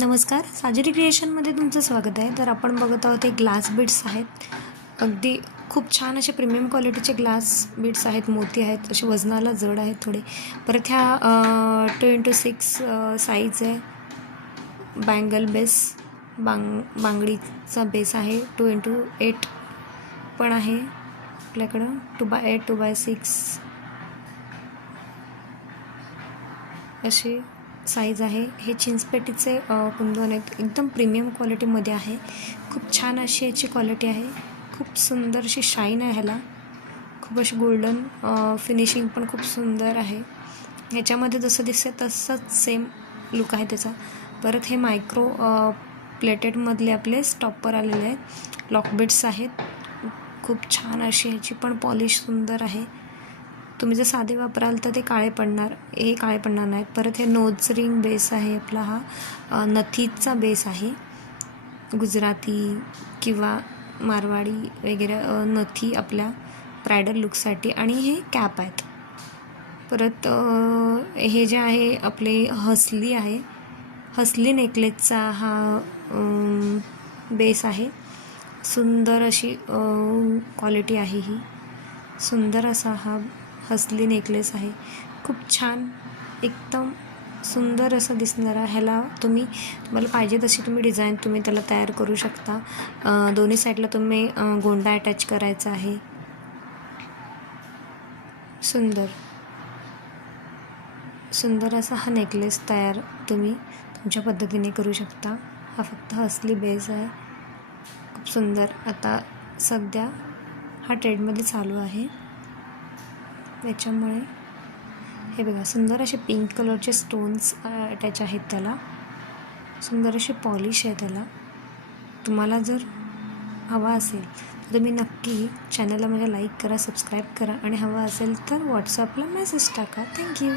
नमस्कार, साजरी क्रिएशनमध्ये तुमचं स्वागत आहे. तर आपण बघत आहोत हे ग्लास बीड्स आहेत. अगदी खूप छान असे प्रीमियम क्वालिटीचे ग्लास बीड्स आहेत, मोती आहेत, असे वजनाला जड आहेत थोडे. परत ह्या 2x6 साईज आहे. बँगल बेस, बांगडीचा बेस आहे. 2x8 पण आहे आपल्याकडं. 2x8 2x6 असे साईज आहे. हे चिंचपेटीचे कुंदन आहेत, एकदम प्रीमियम क्वालिटीमध्ये आहे. खूप छान अशी याची क्वालिटी आहे. खूप सुंदर अशी शाईन आहे ह्याला. खूप अशी गोल्डन फिनिशिंग पण खूप सुंदर आहे. ह्याच्यामध्ये जसं दिसतं तसंच सेम लुक आहे त्याचा. परत हे मायक्रो प्लेटेडमधले आपले स्टॉपर आलेले आहेत. लॉकबिट्स आहेत. खूप छान अशी ह्याची पण पॉलिश सुंदर आहे. तुम्ही जर साधे वापराल तर ते काळे पडणार, हे काळे पडणार नाहीत. परत हे नोज रिंग बेस आहे आपला. हा नथीचा बेस आहे. गुजराती किंवा मारवाडी वगैरे नथी आपल्या ब्रायडल लुकसाठी. आणि हे कॅप आहेत. परत हे जे आहे आपले हसली आहे. हसली नेकलेसचा हा बेस आहे. सुंदर अशी क्वालिटी आहे ही. सुंदर असा हा हसली नेकलेस आहे. खूप छान, एकदम सुंदर असं दिसणारा. ह्याला तुम्हाला पाहिजे तशी तुम्ही डिझाईन तुम्ही त्याला तयार करू शकता. दोन्ही साईडला तुम्ही गोंडा अटॅच करायचा आहे. सुंदर असा हा नेकलेस तयार तुम्ही तुमच्या पद्धतीने करू शकता. हा फक्त हसली बेस आहे. खूप सुंदर. आता सध्या हा ट्रेंडमध्ये चालू आहे. त्याच्यामुळे हे बघा, सुंदर असे पिंक कलरचे स्टोन्स अटॅच आहेत त्याला. सुंदर अशी पॉलिश आहे त्याला. तुम्हाला जर हवा असेल तर तुम्ही नक्की चॅनलला माझ्या लाईक करा, सबस्क्राईब करा. आणि हवा असेल तर व्हॉट्सअपला मेसेज टाका. थँक्यू.